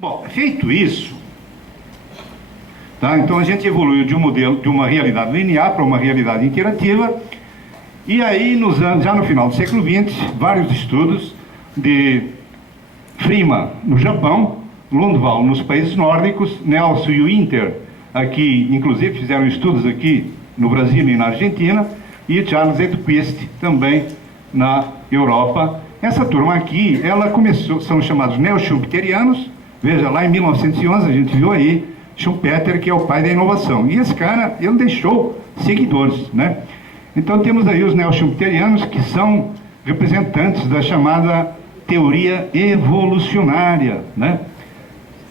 Bom, feito isso, tá? Então a gente evoluiu de um modelo, de uma realidade linear para uma realidade interativa, e aí já no final do século XX, vários estudos de Freeman no Japão, Lundvall nos países nórdicos, Nelson e Winter aqui, inclusive fizeram estudos aqui no Brasil e na Argentina, e Charles Edquist também na Europa. Essa turma aqui, ela começou, são chamados neo-schumpeterianos. Veja, lá em 1911 a gente viu aí Schumpeter, que é o pai da inovação. E esse cara, ele deixou seguidores, né? Então temos aí os neo-schumpeterianos, que são representantes da chamada teoria evolucionária, né?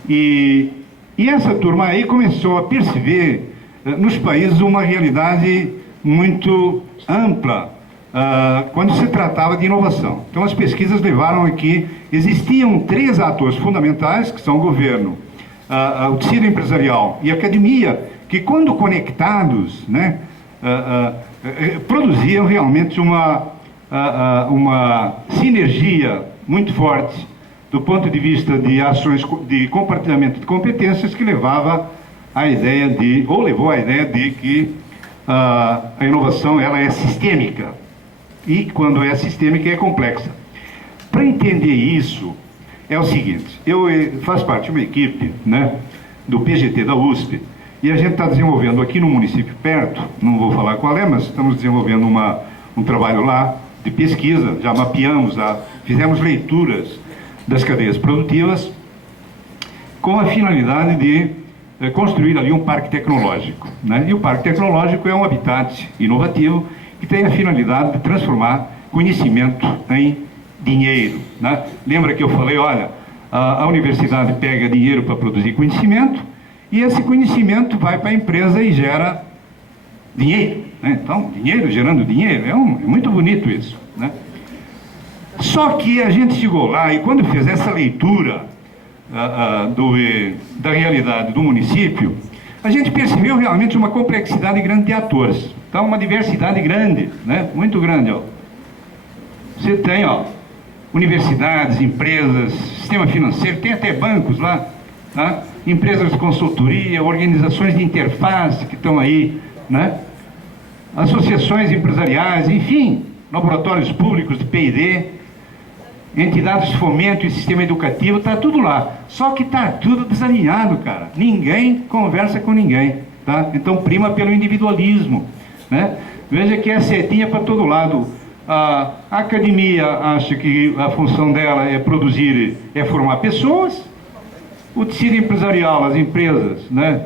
E essa turma aí começou a perceber nos países uma realidade muito ampla quando se tratava de inovação. Então as pesquisas levaram a que existiam três atores fundamentais, que são o governo, o tecido empresarial e a academia, que quando conectados, né, produziam realmente uma sinergia muito forte do ponto de vista de ações de compartilhamento de competências, que levava a ideia de, ou levou à ideia de que a inovação ela é sistêmica, e quando é sistêmica é complexa. Para entender isso, é o seguinte: eu faço parte de uma equipe, né, do PGT da USP, e a gente está desenvolvendo aqui no município perto, não vou falar qual é, mas estamos desenvolvendo um trabalho lá de pesquisa, já mapeamos, fizemos leituras das cadeias produtivas, com a finalidade de construir ali um parque tecnológico, né? E o parque tecnológico é um habitat inovativo que tem a finalidade de transformar conhecimento em dinheiro, né? Lembra que eu falei, olha, a universidade pega dinheiro para produzir conhecimento, e esse conhecimento vai para a empresa e gera dinheiro, né? Então, dinheiro gerando dinheiro, é muito bonito isso, né? Só que a gente chegou lá, e quando fez essa leitura da realidade do município, a gente percebeu realmente uma complexidade grande de atores. Então, uma diversidade grande, né? Muito grande, ó. Você tem, ó, universidades, empresas, sistema financeiro, tem até bancos lá, tá? Empresas de consultoria, organizações de interface que estão aí, né? Associações empresariais, enfim, laboratórios públicos de P&D, entidades de fomento e sistema educativo, está tudo lá. Só que está tudo desalinhado, cara. Ninguém conversa com ninguém, tá? Então prima pelo individualismo, né? Veja que é setinha para todo lado. A academia acha que a função dela é produzir, é formar pessoas. O tecido empresarial, as empresas, né,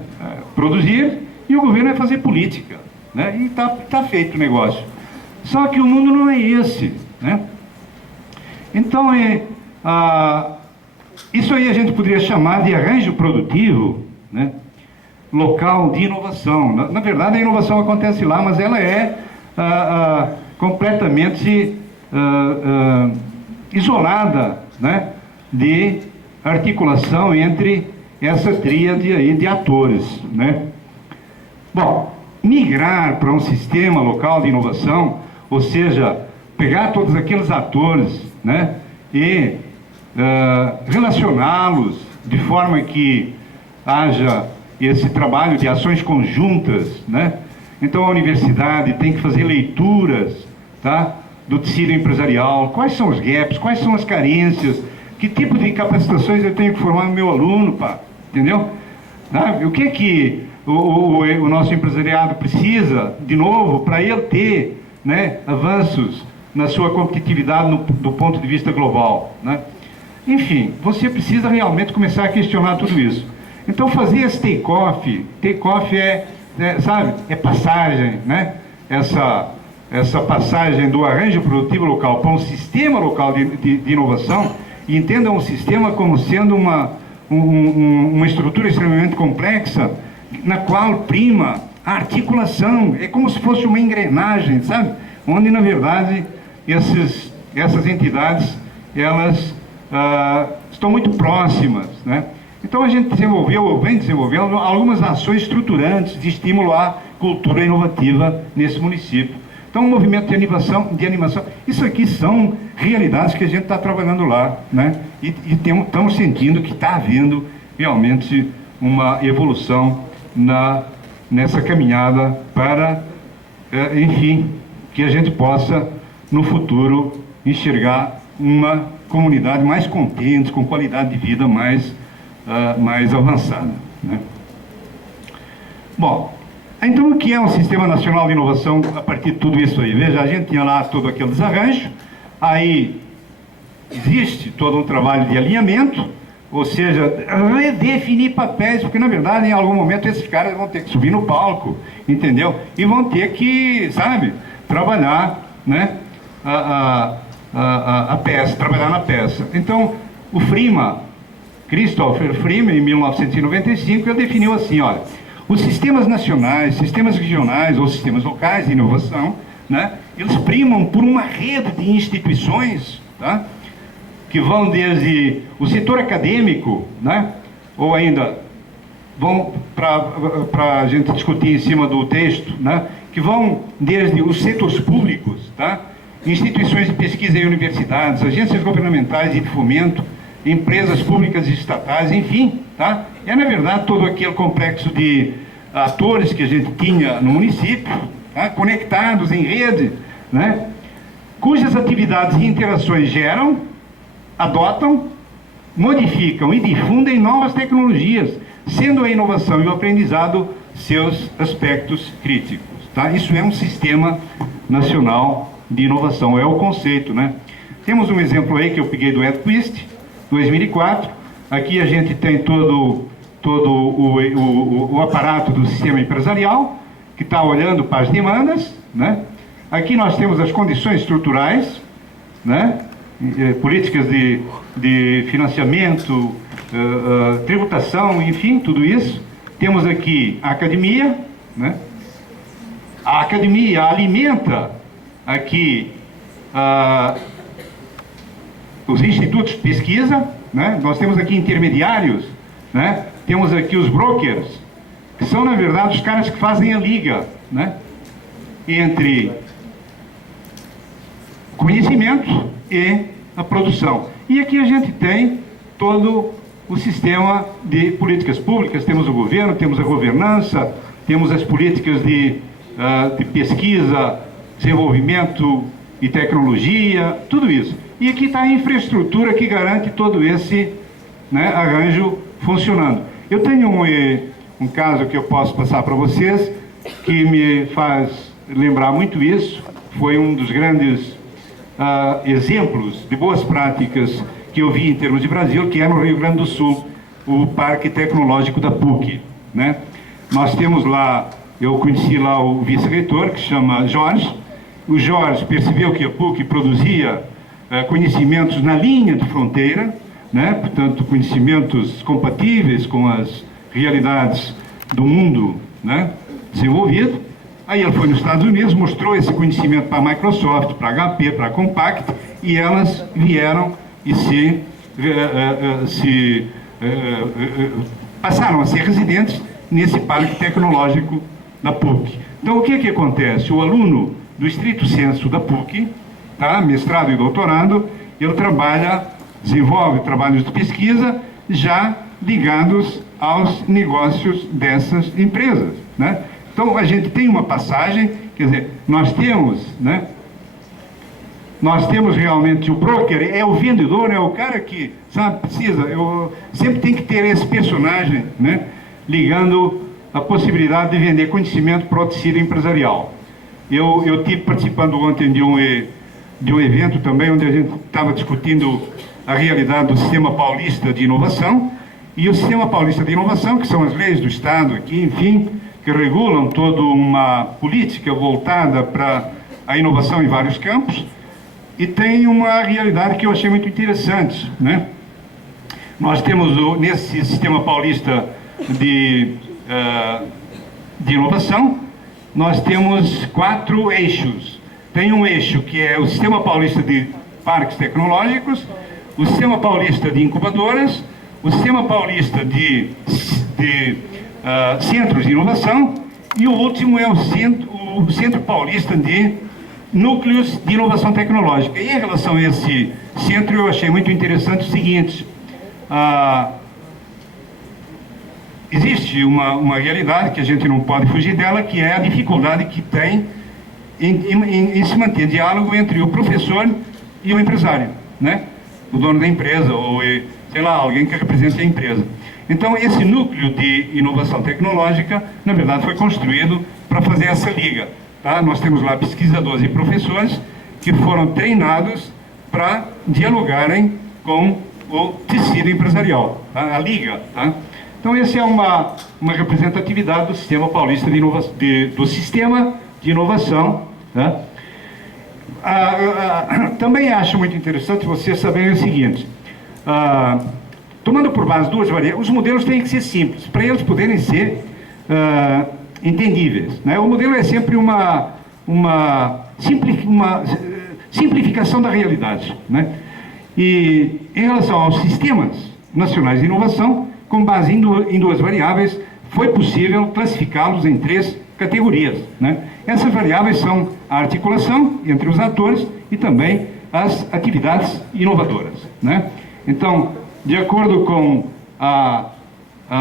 produzir, e o governo é fazer política, né? E tá feito o negócio. Só que o mundo não é esse, né? Então, isso aí a gente poderia chamar de arranjo produtivo, né, local de inovação. Na verdade, a inovação acontece lá, mas ela é completamente isolada, né, de articulação entre essa tríade aí de atores, né? Bom, migrar para um sistema local de inovação, ou seja, pegar todos aqueles atores, né, e relacioná-los de forma que haja esse trabalho de ações conjuntas, né? Então a universidade tem que fazer leituras, tá, do tecido empresarial, quais são os gaps, quais são as carências, que tipo de capacitações eu tenho que formar no meu aluno, pá, entendeu? Tá? O que o nosso empresariado precisa, de novo, para ele ter, né, avanços na sua competitividade do ponto de vista global, né? Enfim, você precisa realmente começar a questionar tudo isso. Então fazer esse take-off sabe, é passagem, né? Essa passagem do arranjo produtivo local para um sistema local de inovação, e entendam o sistema como sendo uma estrutura extremamente complexa, na qual prima a articulação, é como se fosse uma engrenagem, sabe? Onde, na verdade, essas entidades, elas estão muito próximas, né? Então a gente vem desenvolvendo algumas ações estruturantes de estímulo à cultura inovativa nesse município. Então, um movimento de animação, isso aqui são realidades que a gente está trabalhando lá, né? E estamos sentindo que está havendo realmente uma evolução nessa caminhada para, enfim, que a gente possa, no futuro, enxergar uma comunidade mais contente, com qualidade de vida mais avançada, né? Bom, então o que é um Sistema Nacional de Inovação a partir de tudo isso aí? Veja, a gente tinha lá todo aquele desarranjo, aí existe todo um trabalho de alinhamento, ou seja, redefinir papéis, porque na verdade em algum momento esses caras vão ter que subir no palco, entendeu? E vão ter que, sabe, trabalhar, né, a peça, trabalhar na peça. Então, o Christopher Freeman, em 1995, ele definiu assim, olha, os sistemas nacionais, sistemas regionais ou sistemas locais de inovação, né, eles primam por uma rede de instituições, tá, que vão desde o setor acadêmico, né, ou ainda vão para a gente discutir em cima do texto, né, que vão desde os setores públicos, tá, instituições de pesquisa e universidades, agências governamentais e de fomento, empresas públicas e estatais, enfim, tá? É, na verdade, todo aquele complexo de atores que a gente tinha no município, tá? Conectados em rede, né? Cujas atividades e interações geram, adotam, modificam e difundem novas tecnologias, sendo a inovação e o aprendizado seus aspectos críticos, tá? Isso é um sistema nacional de inovação, é o conceito, né? Temos um exemplo aí que eu peguei do Edquist, 2004. Aqui a gente tem todo o aparato do sistema empresarial, que está olhando para as demandas, né? Aqui nós temos as condições estruturais, né? Políticas de financiamento, tributação, enfim, tudo isso. Temos aqui a academia, né? A academia alimenta aqui os institutos de pesquisa, né? Nós temos aqui intermediários, né? Temos aqui os brokers, que são, na verdade, os caras que fazem a liga, né, entre conhecimento e a produção. E aqui a gente tem todo o sistema de políticas públicas, temos o governo, temos a governança, temos as políticas de pesquisa, desenvolvimento e tecnologia, tudo isso. E aqui está a infraestrutura que garante todo esse, né, arranjo funcionando. Eu tenho um caso que eu posso passar para vocês, que me faz lembrar muito isso. Foi um dos grandes exemplos de boas práticas que eu vi em termos de Brasil, que é no Rio Grande do Sul, o Parque Tecnológico da PUC, né? Nós temos lá, eu conheci lá o vice-reitor, que se chama Jorge. O Jorge percebeu que a PUC produzia conhecimentos na linha de fronteira, né? Portanto, conhecimentos compatíveis com as realidades do mundo, né, desenvolvido. Aí ele foi nos Estados Unidos, mostrou esse conhecimento para a Microsoft, para a HP, para a Compaq, e elas vieram e passaram a ser residentes nesse parque tecnológico da PUC. Então, o que que acontece? O aluno do estrito senso da PUC, tá, mestrado e doutorado, ele desenvolve trabalhos de pesquisa já ligados aos negócios dessas empresas, né? Então, a gente tem uma passagem, quer dizer, nós temos realmente o broker, é o vendedor, é o cara que, sabe, sempre tem que ter esse personagem, né, ligando a possibilidade de vender conhecimento para o tecido empresarial. Eu estive participando ontem de um evento também, onde a gente estava discutindo a realidade do Sistema Paulista de Inovação, e o Sistema Paulista de Inovação, que são as leis do Estado aqui, enfim, que regulam toda uma política voltada para a inovação em vários campos, e tem uma realidade que eu achei muito interessante, né? Nós temos, nesse Sistema Paulista de inovação, nós temos 4 eixos. Tem um eixo que é o Sistema Paulista de Parques Tecnológicos, o Sistema Paulista de Incubadoras, o Sistema Paulista de Centros de Inovação, e o último é o Centro Paulista de núcleos de inovação tecnológica. E em relação a esse centro, eu achei muito interessante o seguinte: existe uma realidade que a gente não pode fugir dela, que é a dificuldade que tem em se manter diálogo entre o professor e o empresário, né? O dono da empresa, ou, sei lá, alguém que represente a empresa. Então, esse núcleo de inovação tecnológica, na verdade, foi construído para fazer essa liga. Tá? Nós temos lá pesquisadores e professores que foram treinados para dialogarem com o tecido empresarial, tá? A liga. Tá? Então, essa é uma representatividade do sistema paulista do sistema de inovação. Tá? Também acho muito interessante vocês saberem o seguinte: tomando por base duas variáveis, os modelos têm que ser simples, para eles poderem ser entendíveis. Né? O modelo é sempre uma simplificação da realidade. Né? E em relação aos sistemas nacionais de inovação, com base em duas variáveis, foi possível classificá-los em três categorias. Né? Essas variáveis são a articulação entre os atores e também as atividades inovadoras. Né? Então, de acordo com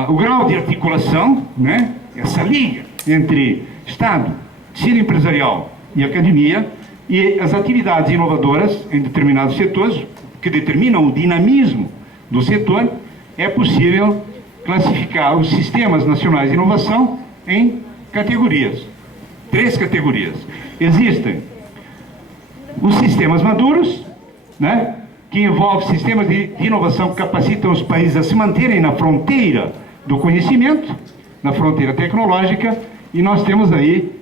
o grau de articulação, né, essa liga entre Estado, tecido empresarial e academia, e as atividades inovadoras em determinados setores, que determinam o dinamismo do setor, é possível classificar os sistemas nacionais de inovação em categorias. Três categorias. Existem os sistemas maduros, né, que envolvem sistemas de inovação que capacitam os países a se manterem na fronteira do conhecimento, na fronteira tecnológica, e nós temos aí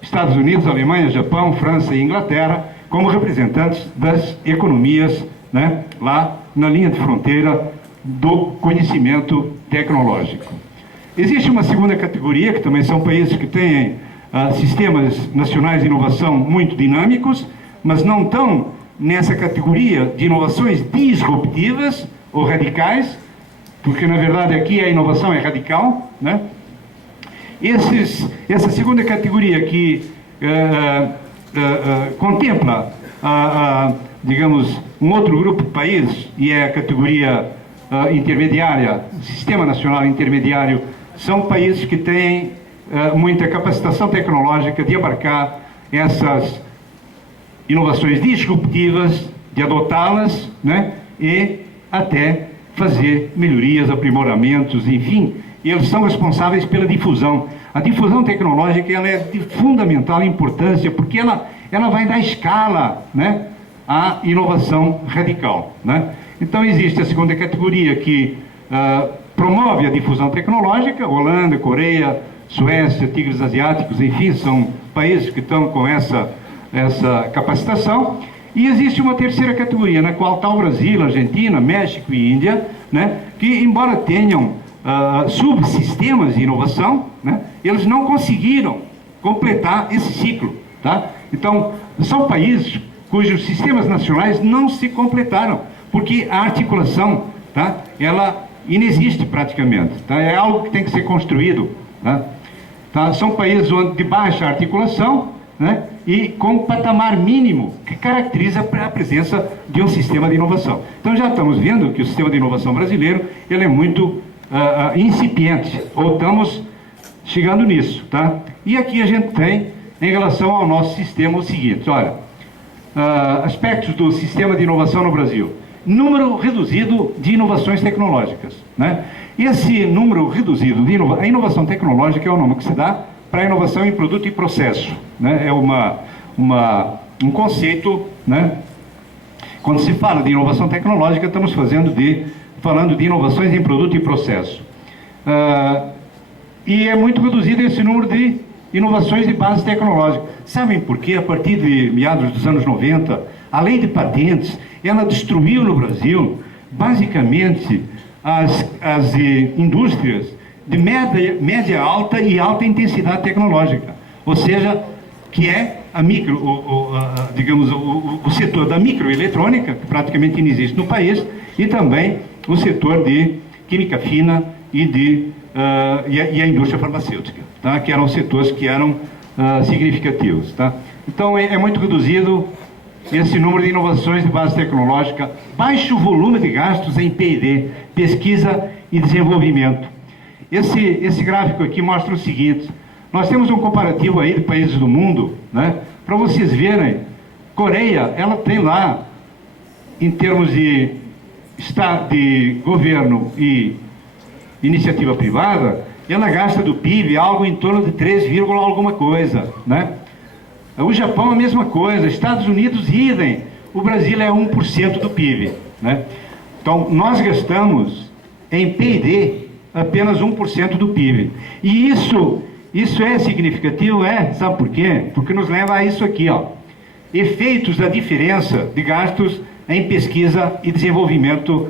Estados Unidos, Alemanha, Japão, França e Inglaterra como representantes das economias, né, lá na linha de fronteira do conhecimento tecnológico. Existe uma segunda categoria, que também são países que têm sistemas nacionais de inovação muito dinâmicos, mas não estão nessa categoria de inovações disruptivas ou radicais, porque na verdade aqui a inovação é radical, né? Essa segunda categoria que contempla, digamos, um outro grupo de países, e é a categoria intermediária, Sistema Nacional Intermediário, são países que têm muita capacitação tecnológica de abarcar essas inovações disruptivas, de adotá-las, né, e até fazer melhorias, aprimoramentos, enfim, e eles são responsáveis pela difusão. A difusão tecnológica, ela é de fundamental importância, porque ela vai dar escala, né, à inovação radical. Né? Então existe a segunda categoria que promove a difusão tecnológica, Holanda, Coreia, Suécia, Tigres Asiáticos, enfim, são países que estão com essa capacitação. E existe uma terceira categoria, na qual está o Brasil, Argentina, México e Índia, né, que embora tenham subsistemas de inovação, né, eles não conseguiram completar esse ciclo. Tá? Então, são países cujos sistemas nacionais não se completaram, porque a articulação, tá, ela inexiste praticamente. Tá? É algo que tem que ser construído. Tá? São países onde de baixa articulação, né, e com um patamar mínimo que caracteriza a presença de um sistema de inovação. Então já estamos vendo que o sistema de inovação brasileiro ele é muito incipiente, ou estamos chegando nisso. Tá? E aqui a gente tem, em relação ao nosso sistema, o seguinte: olha, aspectos do sistema de inovação no Brasil. Número reduzido de inovações tecnológicas. Né? Esse número reduzido de a inovação tecnológica é o nome que se dá para a inovação em produto e processo. Né? É um conceito, né? Quando se fala de inovação tecnológica, estamos falando de inovações em produto e processo. E é muito reduzido esse número de inovações de base tecnológica. Sabem por quê? A partir de meados dos anos 90, a lei de patentes, ela destruiu no Brasil, basicamente, as indústrias de média alta e alta intensidade tecnológica, ou seja, que é digamos, o setor da microeletrônica, que praticamente não existe no país, e também o setor de química fina e a indústria farmacêutica, tá? Que eram setores que eram significativos. Tá? Então é muito reduzido esse número de inovações de base tecnológica, baixo volume de gastos em P&D, pesquisa e desenvolvimento. Esse gráfico aqui mostra o seguinte: nós temos um comparativo aí de países do mundo, né? Para vocês verem, Coreia, ela tem lá, em termos de governo e iniciativa privada, ela gasta do PIB algo em torno de 3, alguma coisa, né? O Japão a mesma coisa, Estados Unidos idem, o Brasil é 1% do PIB, né? Então nós gastamos em P&D apenas 1% do PIB. E isso é significativo, sabe por quê? Porque nos leva a isso aqui, ó. Efeitos da diferença de gastos em pesquisa e desenvolvimento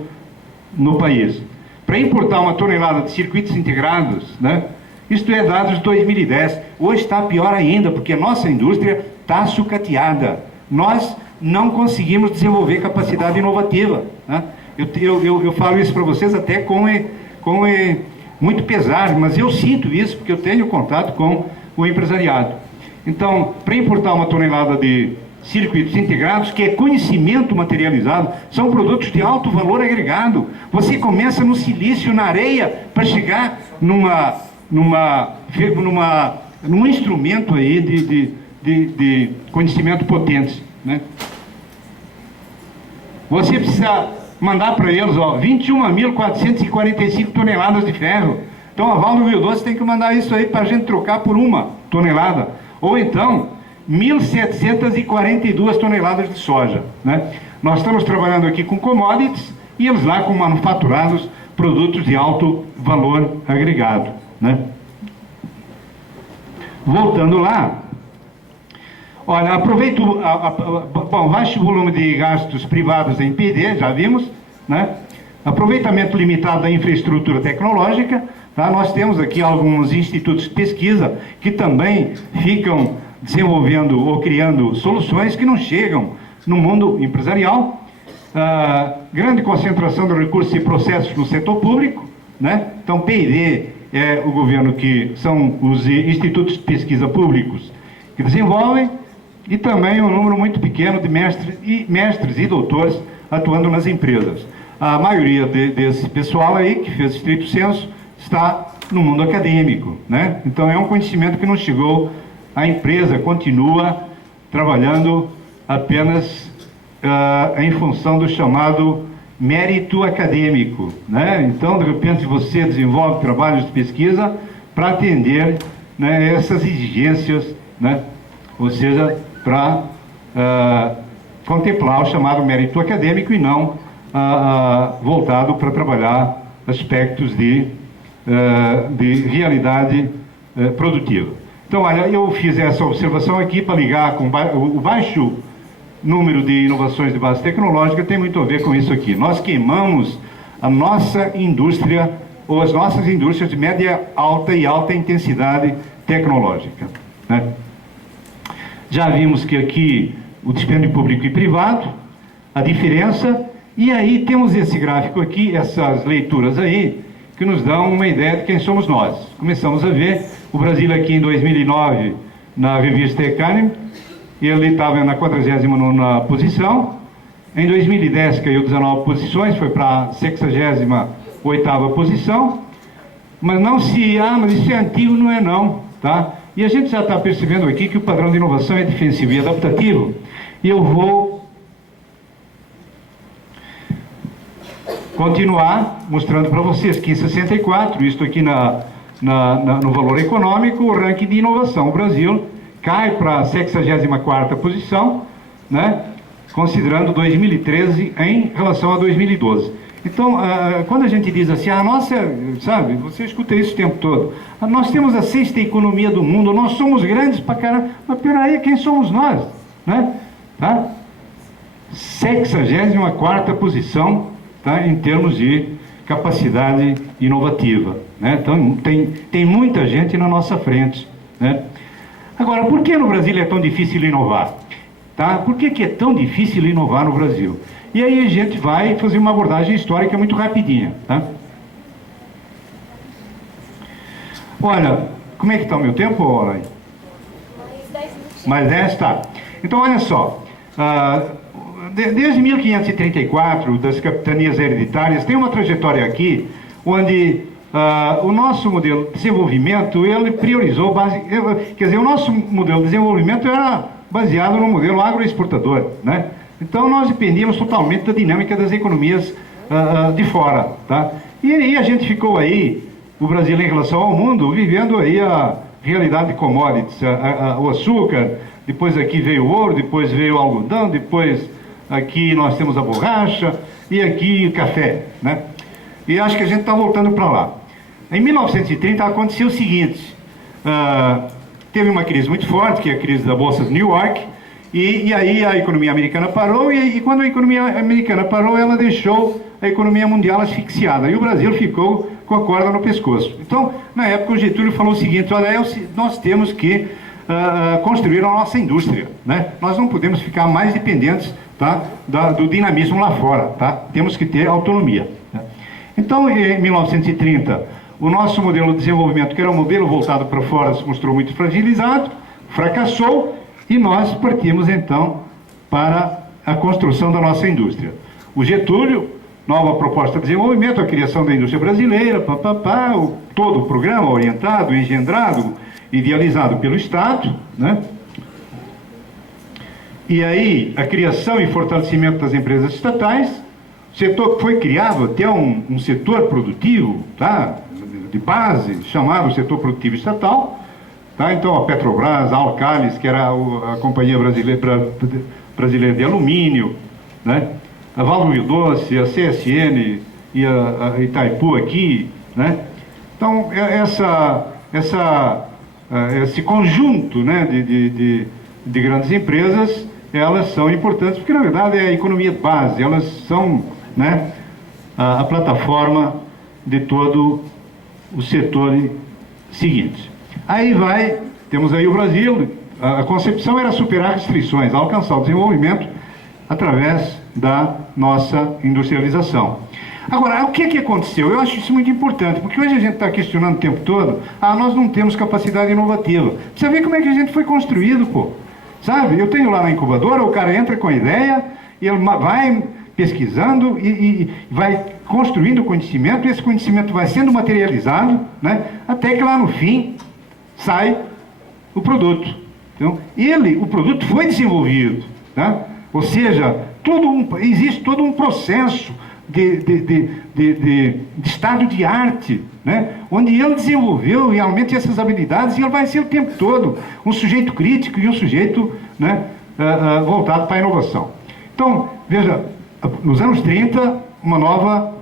no país. Para importar uma tonelada de circuitos integrados, né? Isto é dados de 2010. Hoje está pior ainda, porque a nossa indústria está sucateada. Nós não conseguimos desenvolver capacidade inovativa, né? Eu falo isso para vocês até com muito pesar, mas eu sinto isso porque eu tenho contato com o empresariado. Então, para importar uma tonelada de circuitos integrados, que é conhecimento materializado, são produtos de alto valor agregado. Você começa no silício, na areia, para chegar num instrumento aí de conhecimento potente, né? Você precisa mandar para eles, ó, 21.445 toneladas de ferro. Então a Val do Rio Doce tem que mandar isso aí para a gente trocar por 1 tonelada. Ou então 1.742 toneladas de soja, né? Nós estamos trabalhando aqui com commodities e eles lá com manufaturados, produtos de alto valor agregado, né? Voltando lá, olha, aproveito, bom, baixo volume de gastos privados em P&D, já vimos, né? Aproveitamento limitado da infraestrutura tecnológica, tá? Nós temos aqui alguns institutos de pesquisa que também ficam desenvolvendo ou criando soluções que não chegam no mundo empresarial. Grande concentração de recursos e processos no setor público, né? Então, P&D é o governo que são os institutos de pesquisa públicos que desenvolvem, e também um número muito pequeno de mestres e doutores atuando nas empresas. A maioria desse pessoal aí, que fez estrito senso, está no mundo acadêmico, né? Então é um conhecimento que não chegou à empresa, continua trabalhando apenas em função do chamado mérito acadêmico, né? Então, de repente, você desenvolve trabalhos de pesquisa para atender, né, essas exigências, né? Ou seja, para contemplar o chamado mérito acadêmico e não voltado para trabalhar aspectos de realidade produtiva. Então, olha, eu fiz essa observação aqui para ligar com o baixo número de inovações de base tecnológica, tem muito a ver com isso aqui. Nós queimamos a nossa indústria, ou as nossas indústrias de média, alta e alta intensidade tecnológica, né? Já vimos que aqui o dispêndio público e privado, a diferença, e aí temos esse gráfico aqui, essas leituras aí, que nos dão uma ideia de quem somos nós. Começamos a ver o Brasil aqui em 2009, na revista Economy, ele estava na 49ª posição. Em 2010 caiu 19 posições, foi para a 68ª posição. Mas não se... mas isso é antigo, não é não, tá? E a gente já está percebendo aqui que o padrão de inovação é defensivo e adaptativo. E eu vou continuar mostrando para vocês que em 64, isto aqui no valor econômico, o ranking de inovação. O Brasil cai para a 64ª posição, né, considerando 2013 em relação a 2012. Então, quando a gente diz assim, a nossa, sabe, você escuta isso o tempo todo, nós temos a 6ª economia do mundo, nós somos grandes pra caramba, mas peraí, quem somos nós? Né? Tá? 64ª posição, tá, em termos de capacidade inovativa, né? Então, tem muita gente na nossa frente, né? Agora, por que no Brasil é tão difícil inovar? Tá? Por que é tão difícil inovar no Brasil? E aí a gente vai fazer uma abordagem histórica muito rapidinha, tá? Olha, como é que está o meu tempo, Olay? Mais 10 minutinhos. Mas está. Então, olha só, desde 1534, das capitanias hereditárias, tem uma trajetória aqui, onde o nosso modelo de desenvolvimento, ele priorizou, quer dizer, o nosso modelo de desenvolvimento era baseado no modelo agroexportador, né? Então, nós dependíamos totalmente da dinâmica das economias de fora, tá? E aí a gente ficou aí, o Brasil em relação ao mundo, vivendo aí a realidade de commodities, o açúcar, depois aqui veio o ouro, depois veio o algodão, depois aqui nós temos a borracha e aqui o café, né? E acho que a gente está voltando para lá. Em 1930 aconteceu o seguinte, teve uma crise muito forte, que é a crise da Bolsa de New York, e aí a economia americana parou, e quando a economia americana parou, ela deixou a economia mundial asfixiada, e o Brasil ficou com a corda no pescoço. Então, na época, o Getúlio falou o seguinte: olha, nós temos que construir a nossa indústria, né? Nós não podemos ficar mais dependentes, tá, do dinamismo lá fora, tá? Temos que ter autonomia, né? Então, em 1930, o nosso modelo de desenvolvimento, que era um modelo voltado para fora, se mostrou muito fragilizado, fracassou, e nós partimos, então, para a construção da nossa indústria. O Getúlio, nova proposta de desenvolvimento, a criação da indústria brasileira, todo o programa orientado, engendrado, idealizado pelo Estado, né? E aí, a criação e fortalecimento das empresas estatais, setor que foi criado até um setor produtivo, tá, de base, chamado setor produtivo estatal, tá? Então, a Petrobras, a Alcalis, que era a Companhia Brasileira de Alumínio, né? A Vale do Rio Doce, a CSN e a Itaipu aqui, né? Então, esse conjunto, né, de grandes empresas, elas são importantes, porque na verdade é a economia de base, elas são, né, a plataforma de todo o setor seguinte. Aí temos aí o Brasil, a concepção era superar restrições, alcançar o desenvolvimento através da nossa industrialização. Agora, o que aconteceu? Eu acho isso muito importante, porque hoje a gente está questionando o tempo todo, nós não temos capacidade inovativa. Precisa ver como é que a gente foi construído, pô. Sabe? Eu tenho lá na incubadora, o cara entra com a ideia, e ele vai pesquisando e vai construindo conhecimento, e esse conhecimento vai sendo materializado, né? Até que lá no fim sai o produto. Então, o produto foi desenvolvido, tá? Ou seja, existe todo um processo de estado de arte, né? Onde ele desenvolveu realmente essas habilidades, e ele vai ser o tempo todo um sujeito crítico e um sujeito, né, voltado para a inovação. Então, veja, nos anos 30, uma nova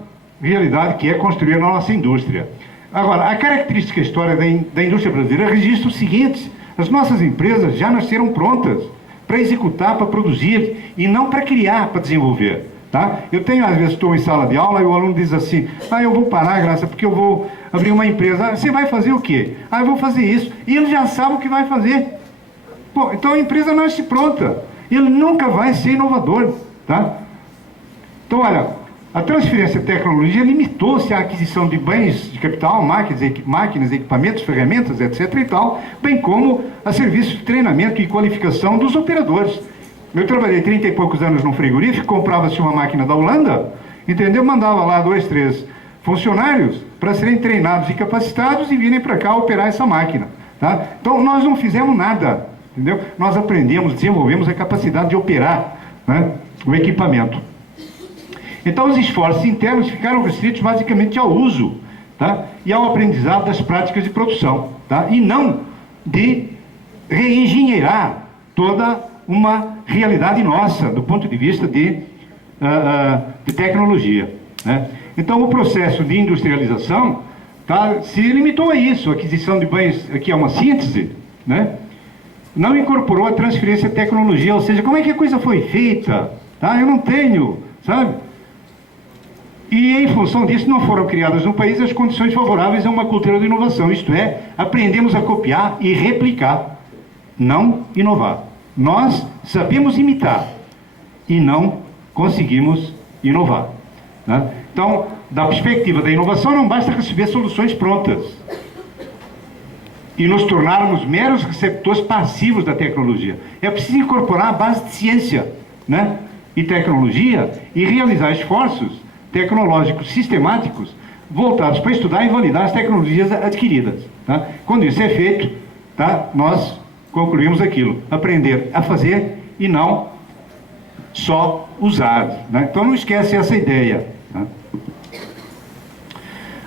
realidade, que é construir a nossa indústria. Agora, a característica histórica da indústria brasileira registra o seguinte: as nossas empresas já nasceram prontas para executar, para produzir, e não para criar, para desenvolver. Tá? Eu tenho, às vezes, estou em sala de aula e o aluno diz assim: eu vou parar, Graça, porque eu vou abrir uma empresa. Você vai fazer o quê? Eu vou fazer isso. E ele já sabe o que vai fazer. Pô, então a empresa nasce pronta. Ele nunca vai ser inovador. Tá? Então, olha, a transferência de tecnologia limitou-se à aquisição de bens de capital, máquinas, equipamentos, ferramentas, etc. e tal, bem como a serviços de treinamento e qualificação dos operadores. Eu trabalhei 30 e poucos anos num frigorífico, comprava-se uma máquina da Holanda, entendeu? Mandava lá 2, 3 funcionários para serem treinados e capacitados e virem para cá operar essa máquina, tá? Então, nós não fizemos nada, entendeu? Nós aprendemos, desenvolvemos a capacidade de operar, né, o equipamento. Então, os esforços internos ficaram restritos basicamente ao uso, tá, e ao aprendizado das práticas de produção, tá, e não de reengenheirar toda uma realidade nossa, do ponto de vista de tecnologia, né? Então, o processo de industrialização, tá, se limitou a isso. A aquisição de bens, aqui é uma síntese, né? Não incorporou a transferência de tecnologia, ou seja, como é que a coisa foi feita? Tá? Eu não tenho, sabe? E, em função disso, não foram criadas no país as condições favoráveis a uma cultura de inovação, isto é, aprendemos a copiar e replicar, não inovar. Nós sabemos imitar e não conseguimos inovar, né? Então, da perspectiva da inovação, não basta receber soluções prontas. e nos tornarmos meros receptores passivos da tecnologia. É preciso incorporar a base de ciência, né, e tecnologia e realizar esforços tecnológicos sistemáticos voltados para estudar e validar as tecnologias adquiridas. Tá? Quando isso é feito, tá, nós concluímos aquilo: aprender a fazer e não só usar. Né? Então não esquece essa ideia. Tá?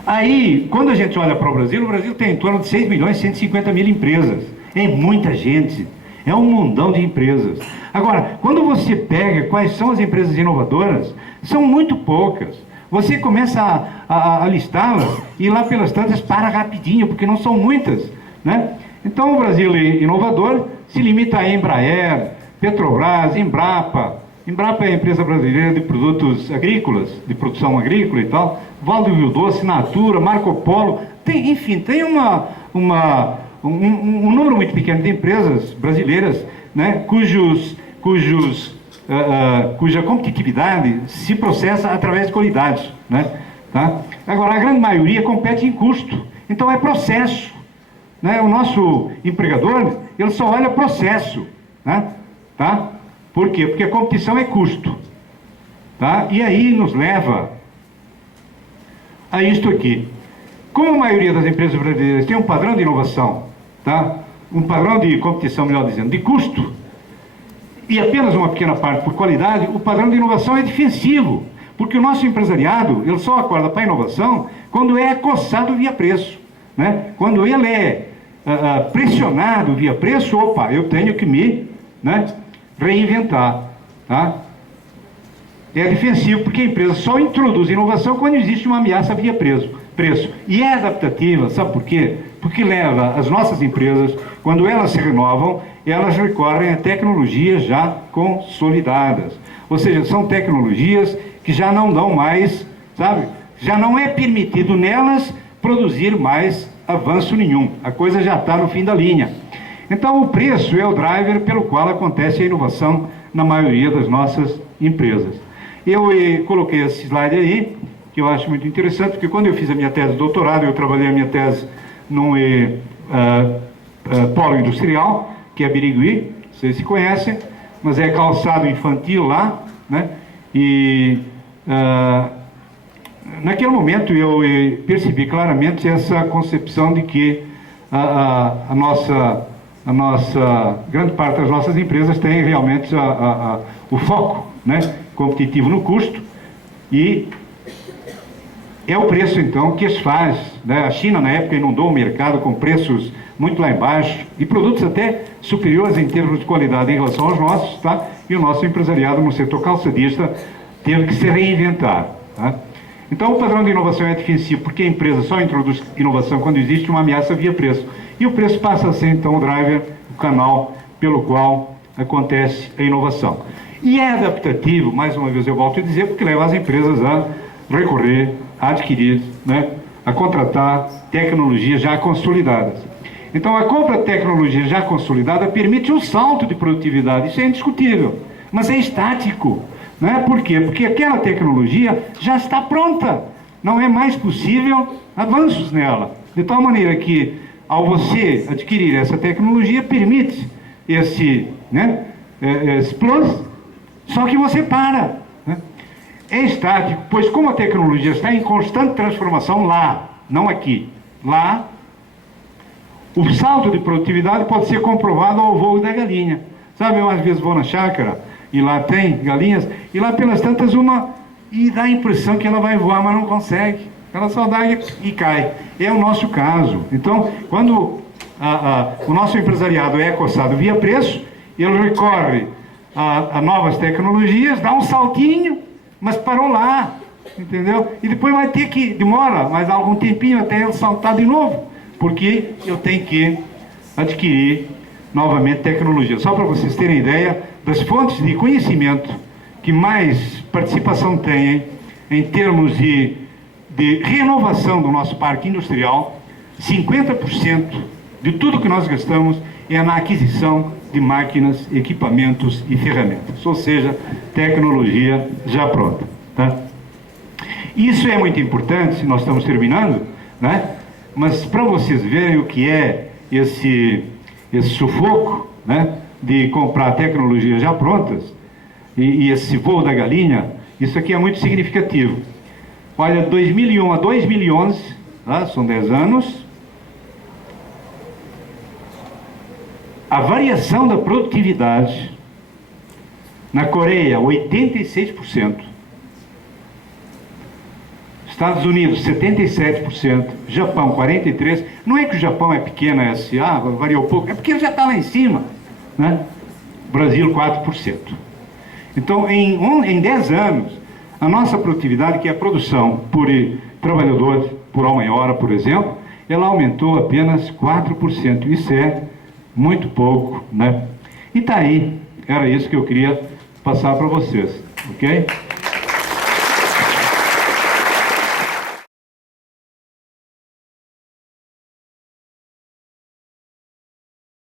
Aí, quando a gente olha para o Brasil tem em torno de 6 milhões e 150 mil empresas. É muita gente, é um mundão de empresas. Agora, quando você pega quais são as empresas inovadoras, são muito poucas. Você começa a listá-las e lá pelas tantas para rapidinho, porque não são muitas. Né? Então o Brasil inovador se limita a Embraer, Petrobras, Embrapa. Embrapa é a empresa brasileira de produtos agrícolas, de produção agrícola e tal. Vale do Rio Doce, Natura, Marco Polo. Enfim, tem um número muito pequeno de empresas brasileiras, né, cuja competitividade se processa através de qualidade. Né, tá? Agora, a grande maioria compete em custo. Então é processo. Né? O nosso empregador, ele só olha processo. Né? Tá? Por quê? Porque a competição é custo. Tá? E aí nos leva a isto aqui. Como a maioria das empresas brasileiras tem um padrão de inovação, tá? Um padrão de competição, melhor dizendo, de custo, e apenas uma pequena parte por qualidade, o padrão de inovação é defensivo. Porque o nosso empresariado, ele só acorda para a inovação quando é acossado via preço. Né? Quando ele é pressionado via preço, opa, eu tenho que me, né, reinventar. Tá? É defensivo porque a empresa só introduz inovação quando existe uma ameaça via preço. E é adaptativa, sabe por quê? Porque leva as nossas empresas, quando elas se renovam, elas recorrem a tecnologias já consolidadas. Ou seja, são tecnologias que já não dão mais, sabe? Já não é permitido nelas produzir mais avanço nenhum. A coisa já está no fim da linha. Então o preço é o driver pelo qual acontece a inovação na maioria das nossas empresas. Eu coloquei esse slide aí, que eu acho muito interessante, porque quando eu fiz a minha tese de doutorado, eu trabalhei a minha tese num polo industrial, que é Birigui, vocês se conhecem, mas é calçado infantil lá, né? E naquele momento eu percebi claramente essa concepção de que a nossa grande parte das nossas empresas tem realmente o foco, né, competitivo no custo, e é o preço então que as faz. Né? A China na época inundou o mercado com preços muito lá embaixo e produtos até superiores em termos de qualidade em relação aos nossos, tá? E o nosso empresariado no setor calçadista teve que se reinventar. Tá? Então o padrão de inovação é defensivo porque a empresa só introduz inovação quando existe uma ameaça via preço. E o preço passa a ser então o driver, o canal pelo qual acontece a inovação. E é adaptativo, mais uma vez eu volto a dizer, porque leva as empresas a recorrer, a adquirir, né, a contratar tecnologias já consolidadas. Então a compra de tecnologia já consolidada permite um salto de produtividade, isso é indiscutível, mas é estático. Né? Por quê? Porque aquela tecnologia já está pronta, não é mais possível avanços nela. De tal maneira que, ao você adquirir essa tecnologia, permite esse plus, só que você para. Né? É estático, pois como a tecnologia está em constante transformação lá, não aqui, lá, o salto de produtividade pode ser comprovado ao voo da galinha. Sabe, eu às vezes vou na chácara e lá tem galinhas, e lá pelas tantas e dá a impressão que ela vai voar, mas não consegue. Ela só dá e cai. É o nosso caso. Então, quando o nosso empresariado é acossado via preço, ele recorre a novas tecnologias, dá um saltinho, mas parou lá, entendeu? E depois vai ter que, demora mais algum tempinho até ele saltar de novo, porque eu tenho que adquirir novamente tecnologia. Só para vocês terem ideia das fontes de conhecimento que mais participação têm em termos de renovação do nosso parque industrial, 50% de tudo que nós gastamos é na aquisição de máquinas, equipamentos e ferramentas, ou seja, tecnologia já pronta. Tá? Isso é muito importante, nós estamos terminando, né? Mas para vocês verem o que é esse sufoco, né, de comprar tecnologias já prontas, e esse voo da galinha, isso aqui é muito significativo. Olha, 2001 a 2011, tá, são 10 anos, a variação da produtividade na Coreia, 86%, Estados Unidos, 77%, Japão, 43%. Não é que o Japão é pequeno, é assim, variou pouco, é porque ele já está lá em cima, né? Brasil, 4%. Então, em 10 anos, a nossa produtividade, que é a produção por trabalhador por homem hora, por exemplo, ela aumentou apenas 4%. Isso é muito pouco, né? E tá aí, era isso que eu queria passar para vocês, ok?